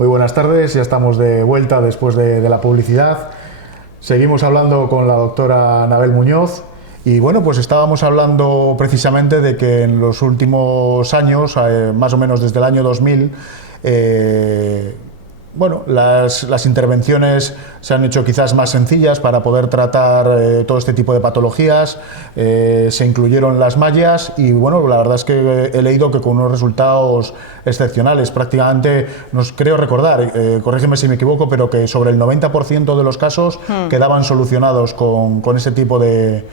Muy buenas tardes, ya estamos de vuelta después de la publicidad. Seguimos hablando con la doctora Anabel Muñoz y bueno, pues estábamos hablando precisamente de que en los últimos años, más o menos desde el año 2000, bueno, las intervenciones se han hecho quizás más sencillas para poder tratar todo este tipo de patologías, se incluyeron las mallas y bueno, la verdad es que he leído que con unos resultados excepcionales, prácticamente, creo recordar, corrígeme si me equivoco, pero que sobre el 90% de los casos quedaban solucionados con ese tipo de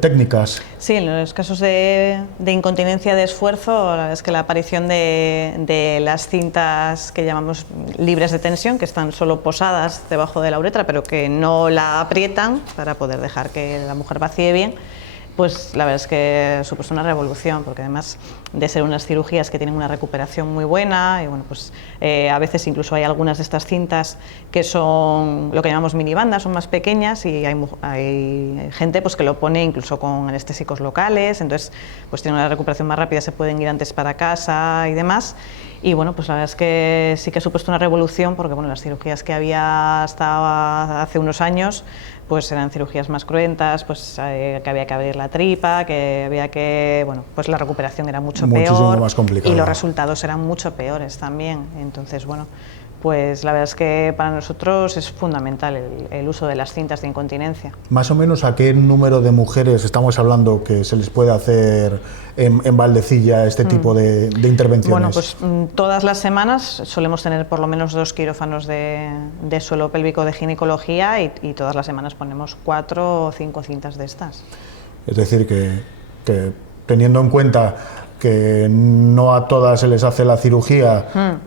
técnicas. Sí, en los casos de incontinencia de esfuerzo, la verdad es que la aparición de las cintas que llamamos libres de tensión, que están solo posadas debajo de la uretra, pero que no la aprietan para poder dejar que la mujer vacíe bien, pues la verdad es que supuso una revolución, porque además de ser unas cirugías que tienen una recuperación muy buena, y bueno, pues a veces incluso hay algunas de estas cintas que son lo que llamamos minibandas, son más pequeñas y hay gente pues que lo pone incluso con anestésicos locales, entonces pues tiene una recuperación más rápida, se pueden ir antes para casa y demás. Y bueno, pues la verdad es que sí que ha supuesto una revolución, porque bueno, las cirugías que había hasta hace unos años pues eran cirugías más cruentas, pues que había que abrir la tripa, que había que, bueno, pues la recuperación era muchísimo peor más complicada. Y los resultados eran mucho peores también. Entonces, bueno, pues la verdad es que para nosotros es fundamental el uso de las cintas de incontinencia. Más o menos, ¿a qué número de mujeres estamos hablando que se les puede hacer en Valdecilla este tipo de intervenciones? Bueno, pues todas las semanas solemos tener por lo menos 2 quirófanos de suelo pélvico de ginecología y todas las semanas ponemos 4 o 5 cintas de estas. Es decir, que teniendo en cuenta que no a todas se les hace la cirugía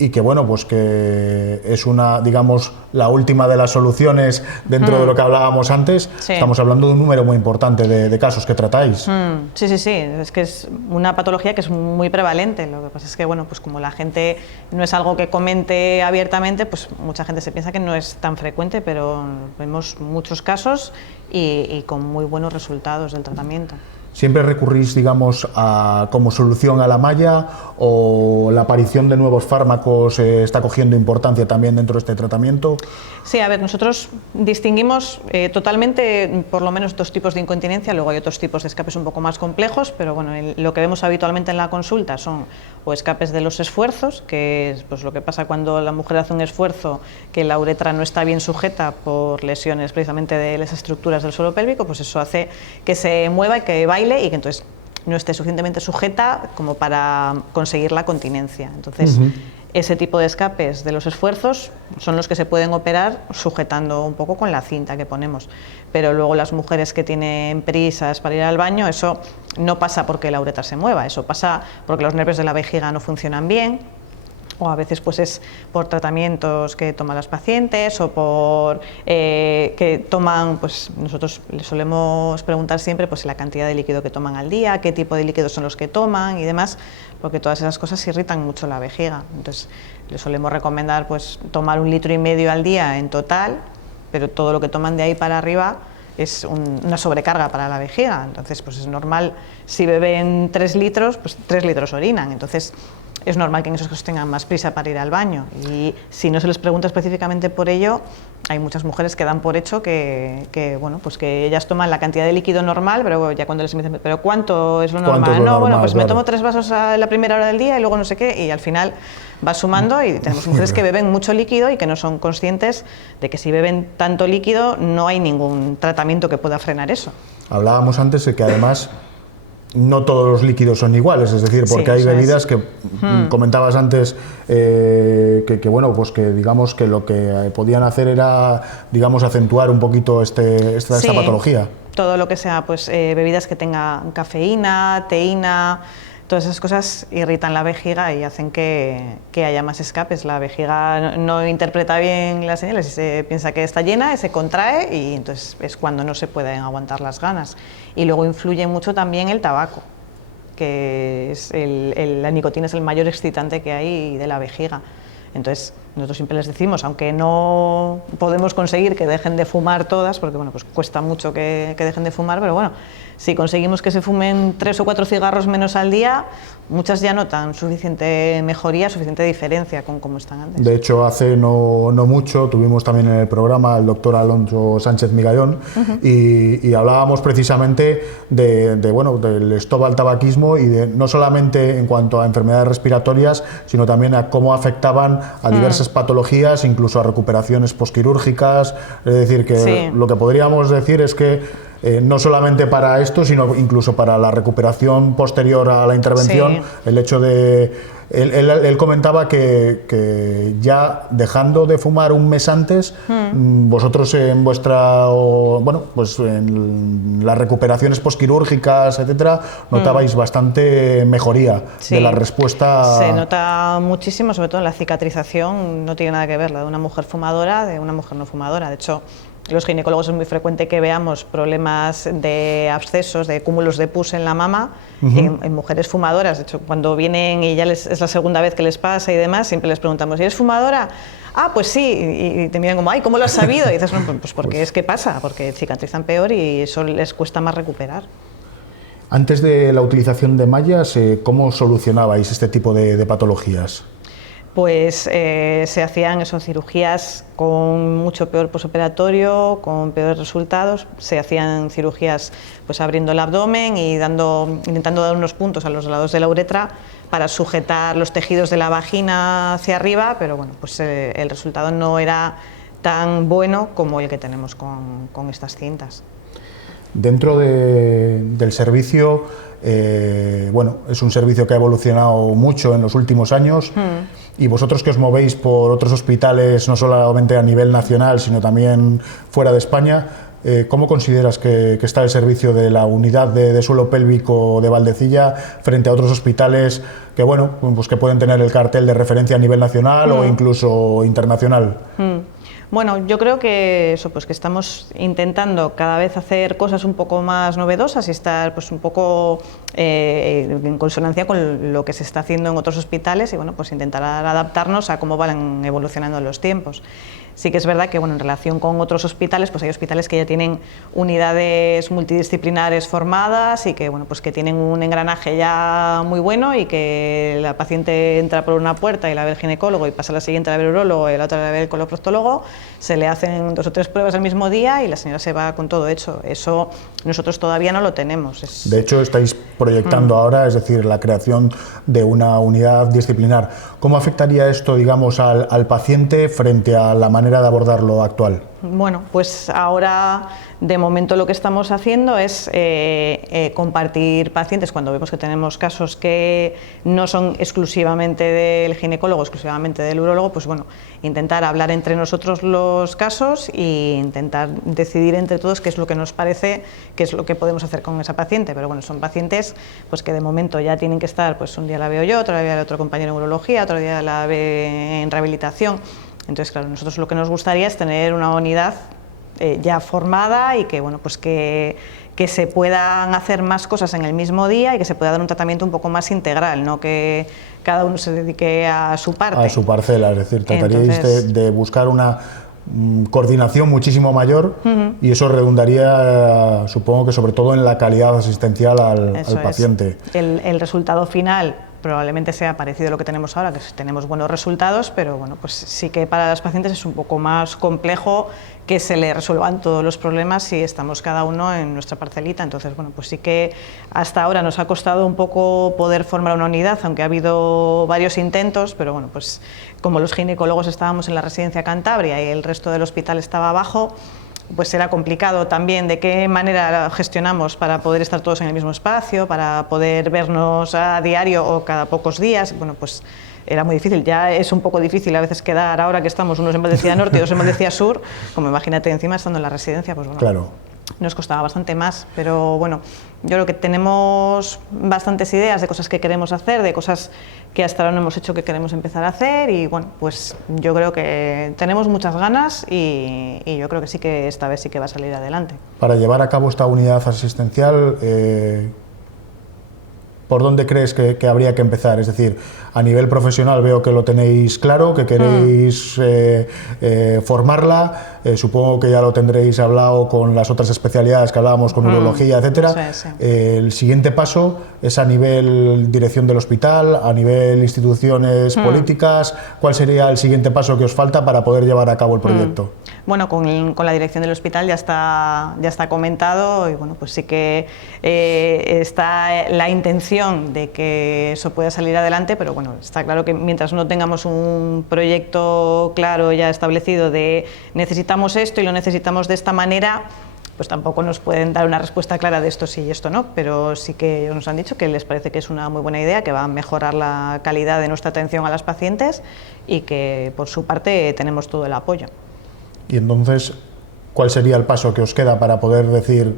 y que bueno, pues que es una, digamos, la última de las soluciones dentro de lo que hablábamos antes, sí. Estamos hablando de un número muy importante de casos que tratáis. Sí, es que es una patología que es muy prevalente. Lo que pasa es que bueno, pues como la gente no es algo que comente abiertamente, pues mucha gente se piensa que no es tan frecuente, pero vemos muchos casos y con muy buenos resultados del tratamiento. ¿Siempre recurrís, digamos, como solución a la malla o la aparición de nuevos fármacos está cogiendo importancia también dentro de este tratamiento? Sí, a ver, nosotros distinguimos totalmente por lo menos 2 tipos de incontinencia, luego hay otros tipos de escapes un poco más complejos, pero bueno, lo que vemos habitualmente en la consulta son o escapes de los esfuerzos, que es pues lo que pasa cuando la mujer hace un esfuerzo que la uretra no está bien sujeta por lesiones precisamente de las estructuras del suelo pélvico, pues eso hace que se mueva y que baile y que entonces no esté suficientemente sujeta como para conseguir la continencia. Entonces, ese tipo de escapes de los esfuerzos son los que se pueden operar sujetando un poco con la cinta que ponemos. Pero luego las mujeres que tienen prisas para ir al baño, eso no pasa porque la uretra se mueva, eso pasa porque los nervios de la vejiga no funcionan bien, o a veces pues es por tratamientos que toman las pacientes o por que toman, pues nosotros les solemos preguntar siempre pues la cantidad de líquido que toman al día, qué tipo de líquidos son los que toman y demás, porque todas esas cosas irritan mucho la vejiga. Entonces les solemos recomendar pues tomar 1,5 litros al día en total, pero todo lo que toman de ahí para arriba es una sobrecarga para la vejiga. Entonces pues es normal, si beben 3 litros, pues 3 litros orinan. Entonces es normal que en esos casos tengan más prisa para ir al baño y si no se les pregunta específicamente por ello, hay muchas mujeres que dan por hecho que bueno, pues que ellas toman la cantidad de líquido normal, pero ya cuando les dicen, ¿pero cuánto es lo normal? No, normal, bueno, pues claro, me tomo 3 vasos a la primera hora del día y luego no sé qué, y al final va sumando y tenemos mujeres que beben mucho líquido y que no son conscientes de que si beben tanto líquido no hay ningún tratamiento que pueda frenar eso. Hablábamos antes de que además no todos los líquidos son iguales, es decir, porque sí, hay bebidas que comentabas antes que bueno, pues que digamos que lo que podían hacer era, digamos, acentuar un poquito esta patología. Todo lo que sea, pues bebidas que tengan cafeína, teína, todas esas cosas irritan la vejiga y hacen que haya más escapes. La vejiga no interpreta bien las señales y se piensa que está llena, se contrae y entonces es cuando no se pueden aguantar las ganas. Y luego influye mucho también el tabaco, que es la nicotina es el mayor excitante que hay de la vejiga. Entonces nosotros siempre les decimos, aunque no podemos conseguir que dejen de fumar todas, porque bueno, pues cuesta mucho que dejen de fumar, pero bueno, si conseguimos que se fumen 3 o 4 cigarros menos al día, muchas ya notan suficiente mejoría, suficiente diferencia con cómo están antes. De hecho, hace no mucho tuvimos también en el programa al doctor Alonso Sánchez Migallón y hablábamos precisamente del stop al tabaquismo y no solamente en cuanto a enfermedades respiratorias, sino también a cómo afectaban a diversas patologías, incluso a recuperaciones posquirúrgicas. Es decir, que lo que podríamos decir es que no solamente para esto, sino incluso para la recuperación posterior a la intervención, el hecho de... Él comentaba que ya dejando de fumar un mes antes, vosotros en en las recuperaciones posquirúrgicas, etcétera, notabais bastante mejoría de la respuesta. Se nota muchísimo, sobre todo en la cicatrización, no tiene nada que ver la de una mujer fumadora de una mujer no fumadora. De hecho, los ginecólogos es muy frecuente que veamos problemas de abscesos, de cúmulos de pus en la mama en mujeres fumadoras. De hecho, cuando vienen y ya es la segunda vez que les pasa y demás, siempre les preguntamos, ¿eres fumadora? Ah, pues sí, y te miran como, ay, ¿cómo lo has sabido? Y dices, no, pues porque es que pasa, porque cicatrizan peor y eso les cuesta más recuperar. Antes de la utilización de mallas, ¿cómo solucionabais este tipo de patologías? Pues se hacían cirugías con mucho peor posoperatorio, con peores resultados. Se hacían cirugías pues abriendo el abdomen y intentando dar unos puntos a los lados de la uretra para sujetar los tejidos de la vagina hacia arriba, pero bueno, pues el resultado no era tan bueno como el que tenemos con estas cintas. Dentro del servicio, es un servicio que ha evolucionado mucho en los últimos años y vosotros que os movéis por otros hospitales, no solamente a nivel nacional, sino también fuera de España, ¿cómo consideras que está el servicio de la unidad de suelo pélvico de Valdecilla frente a otros hospitales que, que pueden tener el cartel de referencia a nivel nacional o incluso internacional? Bueno, yo creo que que estamos intentando cada vez hacer cosas un poco más novedosas y estar pues un poco en consonancia con lo que se está haciendo en otros hospitales y pues intentar adaptarnos a cómo van evolucionando los tiempos. Sí que es verdad que en relación con otros hospitales, pues hay hospitales que ya tienen unidades multidisciplinares formadas y que pues que tienen un engranaje ya muy bueno y que la paciente entra por una puerta y la ve el ginecólogo y pasa a la siguiente a la ve el urólogo y la otra la ve el coloproctólogo, se le hacen 2 o 3 pruebas el mismo día y la señora se va con todo hecho. Eso nosotros todavía no lo tenemos. De hecho, estáis proyectando ahora, es decir, la creación de una unidad disciplinar. ¿Cómo afectaría esto, digamos, al paciente frente a la manera de abordarlo actual? Bueno, pues ahora de momento lo que estamos haciendo es compartir pacientes cuando vemos que tenemos casos que no son exclusivamente del ginecólogo, exclusivamente del urólogo, pues intentar hablar entre nosotros los casos e intentar decidir entre todos qué es lo que nos parece, qué es lo que podemos hacer con esa paciente. Pero son pacientes pues que de momento ya tienen que estar, pues un día la veo yo, otro día el otro compañero en urología, otro día la ve en rehabilitación. Entonces, claro, nosotros lo que nos gustaría es tener una unidad ya formada y que, que se puedan hacer más cosas en el mismo día y que se pueda dar un tratamiento un poco más integral, no que cada uno se dedique a su parte. A su parcela, es decir, trataríais de buscar una coordinación muchísimo mayor y eso redundaría, supongo que sobre todo en la calidad asistencial al paciente. El resultado final probablemente sea parecido a lo que tenemos ahora, que tenemos buenos resultados, pero pues sí que para las pacientes es un poco más complejo que se le resuelvan todos los problemas si estamos cada uno en nuestra parcelita. Entonces, pues sí que hasta ahora nos ha costado un poco poder formar una unidad, aunque ha habido varios intentos, pero pues como los ginecólogos estábamos en la residencia Cantabria y el resto del hospital estaba abajo, pues era complicado también de qué manera gestionamos para poder estar todos en el mismo espacio, para poder vernos a diario o cada pocos días. Pues era muy difícil, ya es un poco difícil a veces quedar ahora que estamos unos en Valdecilla Norte y otros en Valdecilla Sur, como imagínate encima estando en la residencia, pues claro. Nos costaba bastante más, pero yo creo que tenemos bastantes ideas de cosas que queremos hacer, de cosas que hasta ahora no hemos hecho que queremos empezar a hacer y pues yo creo que tenemos muchas ganas y yo creo que sí que esta vez sí que va a salir adelante. Para llevar a cabo esta unidad asistencial, ¿por dónde crees que habría que empezar? Es decir, a nivel profesional veo que lo tenéis claro, que queréis formarla, supongo que ya lo tendréis hablado con las otras especialidades que hablábamos, con urología, etcétera. Sí. El siguiente paso es a nivel dirección del hospital, a nivel instituciones políticas. ¿Cuál sería el siguiente paso que os falta para poder llevar a cabo el proyecto? Bueno, con la dirección del hospital ya está comentado y bueno, pues sí que está la intención de que eso pueda salir adelante, pero bueno, está claro que mientras no tengamos un proyecto claro ya establecido de necesitamos esto y lo necesitamos de esta manera, pues tampoco nos pueden dar una respuesta clara de esto sí y esto no, pero sí que nos han dicho que les parece que es una muy buena idea, que va a mejorar la calidad de nuestra atención a las pacientes y que por su parte tenemos todo el apoyo. Y entonces, ¿cuál sería el paso que os queda para poder decir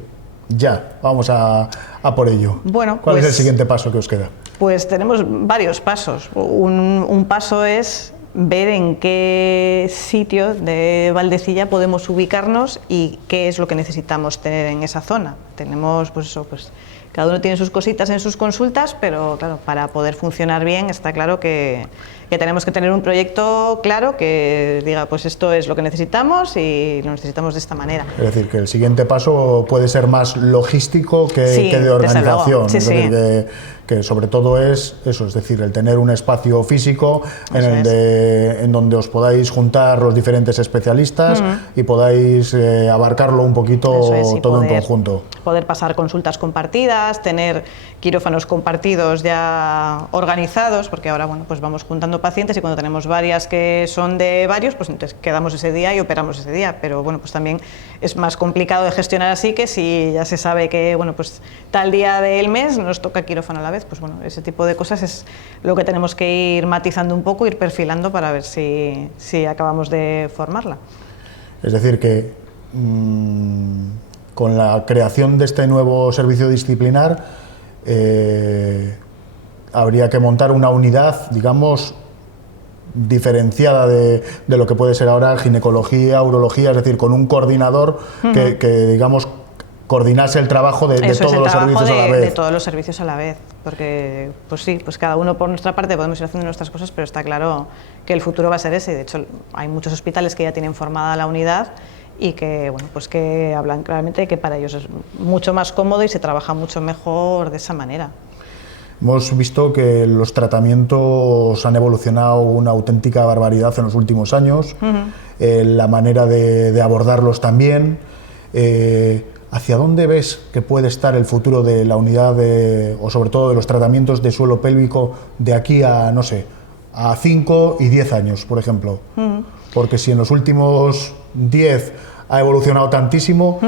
ya, vamos a por ello? Bueno, ¿Cuál es el siguiente paso que os queda? Pues tenemos varios pasos. Un paso es ver en qué sitio de Valdecilla podemos ubicarnos y qué es lo que necesitamos tener en esa zona. Tenemos, pues eso, pues cada uno tiene sus cositas en sus consultas, pero claro, para poder funcionar bien está claro que tenemos que tener un proyecto claro que diga, pues esto es lo que necesitamos y lo necesitamos de esta manera. Es decir, que el siguiente paso puede ser más logístico que de organización. Sí, es decir, que sobre todo es eso, es decir, el tener un espacio físico en donde os podáis juntar los diferentes especialistas y podáis abarcarlo un poquito todo en conjunto. Poder pasar consultas compartidas, tener quirófanos compartidos ya organizados, porque ahora bueno, pues vamos juntando pacientes y cuando tenemos varias que son de varios, pues entonces quedamos ese día y operamos ese día, pero bueno, pues también es más complicado de gestionar así que si ya se sabe que bueno, pues tal día del mes nos toca quirófano a la vez, pues bueno, ese tipo de cosas es lo que tenemos que ir matizando un poco, ir perfilando para ver si acabamos de formarla. Es decir que con la creación de este nuevo servicio disciplinar habría que montar una unidad, digamos, diferenciada de lo que puede ser ahora ginecología, urología, es decir, con un coordinador que digamos, coordinase el trabajo de todos los servicios a la vez. De todos los servicios a la vez, porque pues sí, pues cada uno por nuestra parte podemos ir haciendo nuestras cosas, pero está claro que el futuro va a ser ese. De hecho, hay muchos hospitales que ya tienen formada la unidad y que, bueno, pues que hablan claramente de que para ellos es mucho más cómodo y se trabaja mucho mejor de esa manera. Hemos visto que los tratamientos han evolucionado una auténtica barbaridad en los últimos años, la manera de abordarlos también. ¿Hacia dónde ves que puede estar el futuro de la unidad o sobre todo de los tratamientos de suelo pélvico de aquí a, no sé, a 5 y 10 años, por ejemplo? Porque si en los últimos 10 ha evolucionado tantísimo,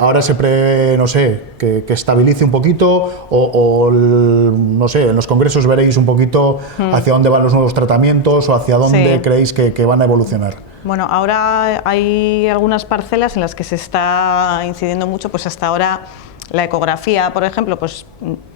ahora se prevé, no sé, que estabilice un poquito o no sé, en los congresos veréis un poquito hacia dónde van los nuevos tratamientos o hacia dónde creéis que van a evolucionar. Bueno, ahora hay algunas parcelas en las que se está incidiendo mucho, pues hasta ahora la ecografía, por ejemplo, pues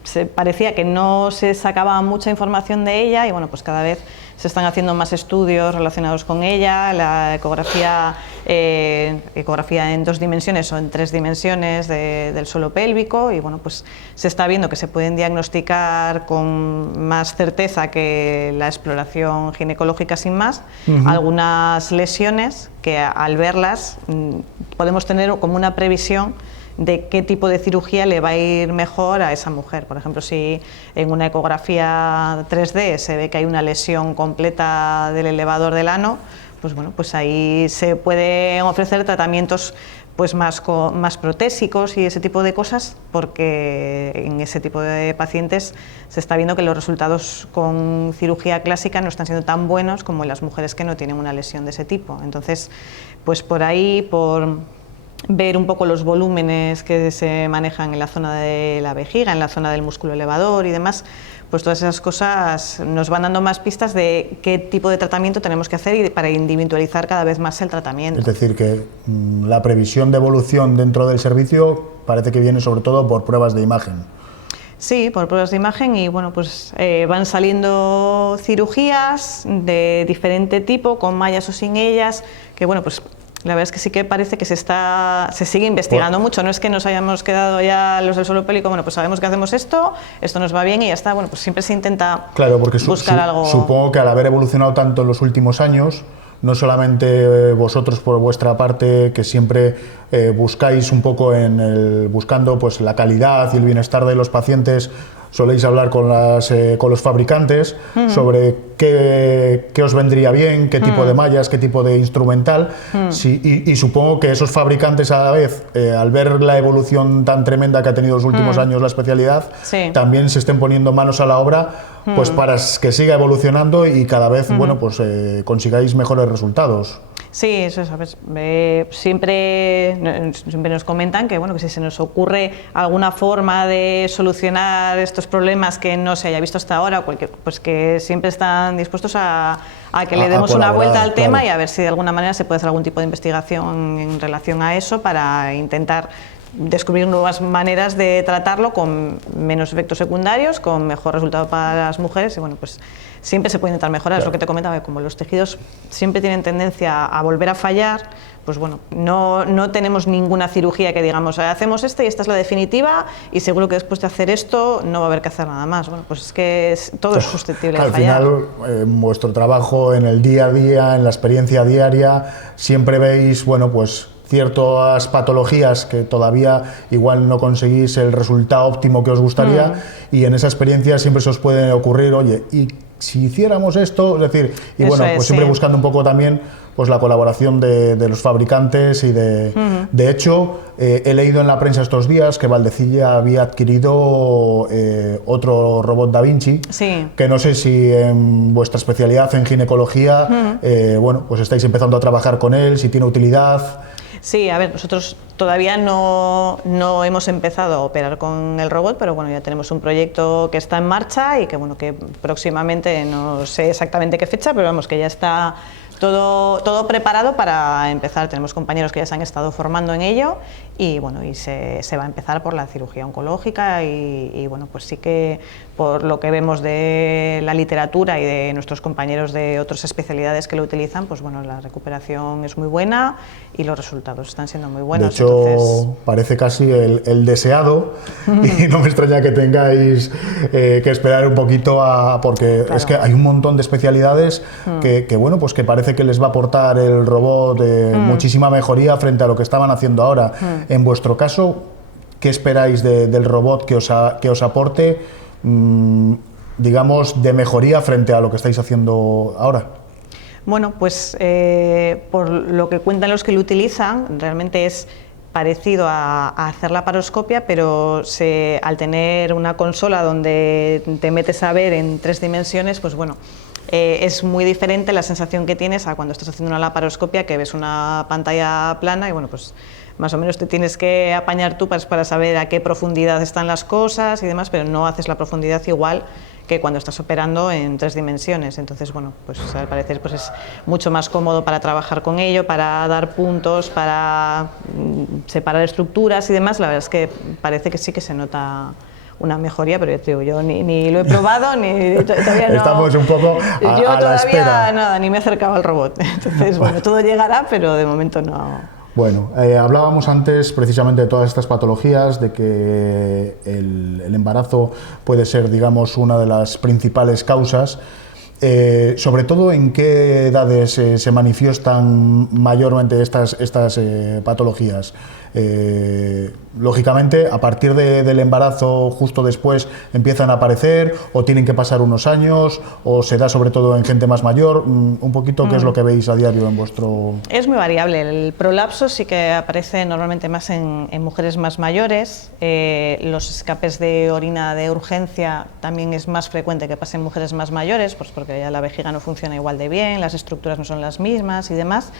se parecía que no se sacaba mucha información de ella y bueno, pues cada vez se están haciendo más estudios relacionados con ella, la ecografía en 2 dimensiones o en 3 dimensiones del suelo pélvico y bueno, pues se está viendo que se pueden diagnosticar con más certeza que la exploración ginecológica sin más, algunas lesiones que al verlas podemos tener como una previsión de qué tipo de cirugía le va a ir mejor a esa mujer. Por ejemplo, si en una ecografía 3D se ve que hay una lesión completa del elevador del ano, pues bueno, pues ahí se pueden ofrecer tratamientos pues más protésicos y ese tipo de cosas, porque en ese tipo de pacientes se está viendo que los resultados con cirugía clásica no están siendo tan buenos como en las mujeres que no tienen una lesión de ese tipo. Entonces, pues por ahí, por ver un poco los volúmenes que se manejan en la zona de la vejiga, en la zona del músculo elevador y demás, pues todas esas cosas nos van dando más pistas de qué tipo de tratamiento tenemos que hacer y para individualizar cada vez más el tratamiento. Es decir, que la previsión de evolución dentro del servicio parece que viene sobre todo por pruebas de imagen. Sí, por pruebas de imagen y bueno, pues van saliendo cirugías de diferente tipo, con mallas o sin ellas, que bueno, pues La verdad es que sí que parece que se sigue investigando mucho, no es que nos hayamos quedado ya los del suelo pélvico, bueno, pues sabemos que hacemos esto nos va bien y ya está, bueno, pues siempre se intenta buscar algo. Supongo que al haber evolucionado tanto en los últimos años, no solamente vosotros por vuestra parte, que siempre buscáis un poco buscando pues la calidad y el bienestar de los pacientes, soléis hablar con los fabricantes sobre qué os vendría bien, qué tipo de mallas, qué tipo de instrumental, y supongo que esos fabricantes a la vez, al ver la evolución tan tremenda que ha tenido los últimos años la especialidad, también se estén poniendo manos a la obra pues para que siga evolucionando y cada vez bueno, pues, consigáis mejores resultados. Sí, eso es, ¿sabes? Siempre nos comentan que, bueno, que si se nos ocurre alguna forma de solucionar estos problemas que no se haya visto hasta ahora, pues que siempre están dispuestos a que le demos una vuelta al tema, y a ver si de alguna manera se puede hacer algún tipo de investigación en relación a eso para intentar descubrir nuevas maneras de tratarlo con menos efectos secundarios, con mejor resultado para las mujeres, y bueno, pues siempre se puede intentar mejorar. Es lo que te comentaba, que como los tejidos siempre tienen tendencia a volver a fallar, pues bueno, no tenemos ninguna cirugía que digamos, hacemos y esta es la definitiva y seguro que después de hacer esto no va a haber que hacer nada más. Bueno, pues es que todo es susceptible de fallar. Al final, en vuestro trabajo, en el día a día, en la experiencia diaria, siempre veis, bueno, pues ciertas patologías que todavía igual no conseguís el resultado óptimo que os gustaría, y en esa experiencia siempre se os puede ocurrir, oye, y si hiciéramos esto, es decir, y bueno, pues siempre buscando un poco también pues la colaboración de los fabricantes y de hecho, he leído en la prensa estos días que Valdecilla había adquirido otro robot Da Vinci, que no sé si en vuestra especialidad en ginecología, bueno, pues estáis empezando a trabajar con él, si tiene utilidad. Sí, a ver, nosotros todavía no hemos empezado a operar con el robot, pero bueno, ya tenemos un proyecto que está en marcha y que bueno, que próximamente, no sé exactamente qué fecha, pero vamos, que ya está todo preparado para empezar. Tenemos compañeros que ya se han estado formando en ello y bueno, y se va a empezar por la cirugía oncológica y bueno, pues sí que por lo que vemos de la literatura y de nuestros compañeros de otras especialidades que lo utilizan, pues bueno, la recuperación es muy buena y los resultados están siendo muy buenos. De hecho, parece casi el deseado y no me extraña que tengáis que esperar un poquito porque es que hay un montón de especialidades que bueno, pues que parece que les va a aportar el robot muchísima mejoría frente a lo que estaban haciendo ahora. En vuestro caso, ¿qué esperáis del robot que os aporte, digamos, de mejoría frente a lo que estáis haciendo ahora? Bueno, pues por lo que cuentan los que lo utilizan, realmente es parecido a hacer la laparoscopia, pero al tener una consola donde te metes a ver en 3 dimensiones, pues bueno, es muy diferente la sensación que tienes a cuando estás haciendo una laparoscopia, que ves una pantalla plana y bueno, pues más o menos te tienes que apañar tú para saber a qué profundidad están las cosas y demás, pero no haces la profundidad igual que cuando estás operando en 3 dimensiones. Entonces, bueno, pues al parecer pues es mucho más cómodo para trabajar con ello, para dar puntos, para separar estructuras y demás. La verdad es que parece que sí que se nota una mejoría, pero yo te digo, yo ni lo he probado, ni todavía no. Estamos un poco yo a la espera. Todavía nada, ni me he acercado al robot. Entonces, bueno, todo llegará, pero de momento no. Bueno, hablábamos antes precisamente de todas estas patologías, de que el embarazo puede ser, digamos, una de las principales causas. Sobre todo, ¿en qué edades se manifiestan mayormente estas patologías? Lógicamente, a partir del embarazo, justo después empiezan a aparecer, o tienen que pasar unos años, o se da sobre todo en gente más mayor. Un poquito, ¿qué es lo que veis a diario en vuestro...? Es muy variable. El prolapso sí que aparece normalmente más en mujeres más mayores. Los escapes de orina de urgencia también es más frecuente que pasen en mujeres más mayores, pues porque ya la vejiga no funciona igual de bien, las estructuras no son las mismas y demás.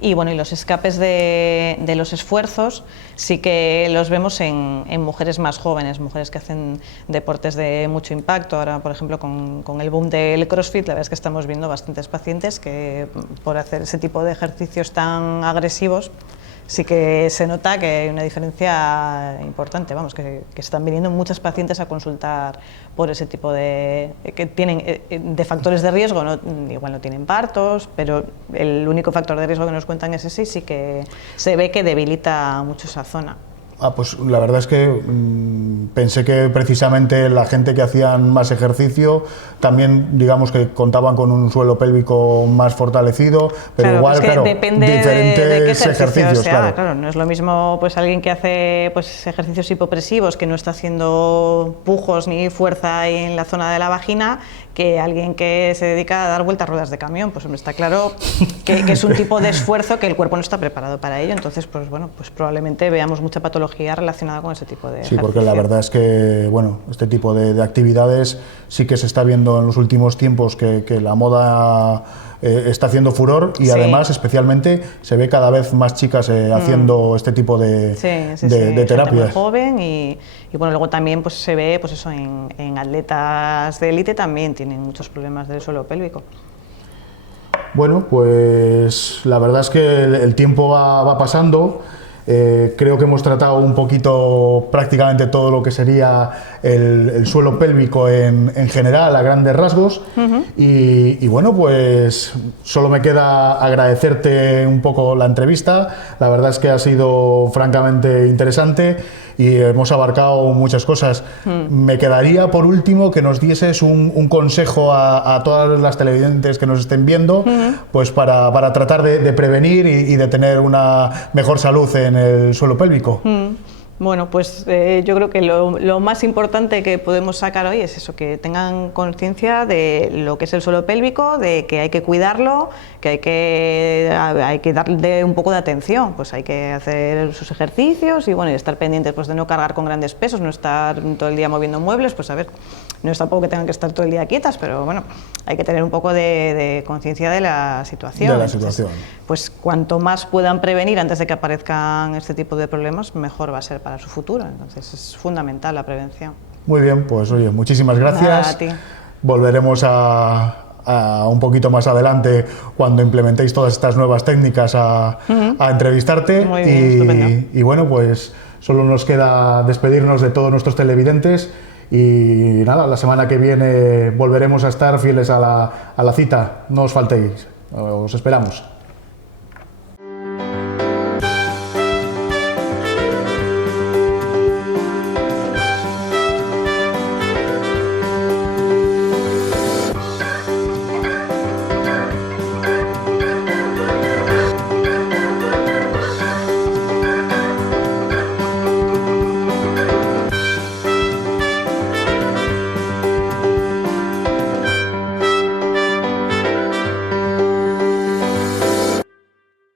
Y bueno, y los escapes de los esfuerzos sí que los vemos en mujeres más jóvenes, mujeres que hacen deportes de mucho impacto. Ahora, por ejemplo, con el boom del CrossFit, la verdad es que estamos viendo bastantes pacientes que por hacer ese tipo de ejercicios tan agresivos sí que se nota que hay una diferencia importante, vamos, que están viniendo muchas pacientes a consultar por ese tipo de que tienen de factores de riesgo, igual no tienen partos, pero el único factor de riesgo que nos cuentan es ese, y sí que se ve que debilita mucho esa zona. Pues la verdad es que pensé que precisamente la gente que hacían más ejercicio también, digamos, que contaban con un suelo pélvico más fortalecido, pero claro, igual, pues claro, depende diferentes de qué ejercicios claro. Claro, no es lo mismo pues alguien que hace pues ejercicios hipopresivos, que no está haciendo pujos ni fuerza ahí en la zona de la vagina, que alguien que se dedica a dar vueltas a ruedas de camión. Pues hombre, está claro que es un tipo de esfuerzo que el cuerpo no está preparado para ello, entonces pues bueno, pues probablemente veamos mucha patología relacionada con ese tipo de ejercicio. Sí, porque la verdad es que bueno, este tipo de actividades sí que se está viendo en los últimos tiempos que la moda está haciendo furor, y además especialmente se ve cada vez más chicas haciendo este tipo de terapias. Gente muy joven y bueno, luego también pues se ve pues eso en atletas de élite también tienen muchos problemas del suelo pélvico. Bueno, pues la verdad es que el tiempo va pasando. Creo que hemos tratado un poquito prácticamente todo lo que sería el suelo pélvico en general, a grandes rasgos. Y bueno, pues solo me queda agradecerte un poco la entrevista. La verdad es que ha sido francamente interesante y hemos abarcado muchas cosas. Me quedaría por último que nos dieses un consejo a todas las televidentes que nos estén viendo, pues para tratar de prevenir y de tener una mejor salud en el suelo pélvico. Bueno, pues yo creo que lo más importante que podemos sacar hoy es eso, que tengan conciencia de lo que es el suelo pélvico, de que hay que cuidarlo, que hay que darle un poco de atención, pues hay que hacer sus ejercicios y bueno, y estar pendientes pues de no cargar con grandes pesos, no estar todo el día moviendo muebles, pues a ver, no es tampoco que tengan que estar todo el día quietas, pero bueno, hay que tener un poco de conciencia de la situación. Entonces, pues cuanto más puedan prevenir antes de que aparezcan este tipo de problemas, mejor va a ser para su futuro. Entonces es fundamental la prevención. Muy bien, pues oye, muchísimas gracias. A ti. Volveremos a un poquito más adelante, cuando implementéis todas estas nuevas técnicas, a entrevistarte. Muy bien, estupendo. Y bueno, pues solo nos queda despedirnos de todos nuestros televidentes. Y nada, la semana que viene volveremos a estar fieles a la cita. No os faltéis, os esperamos.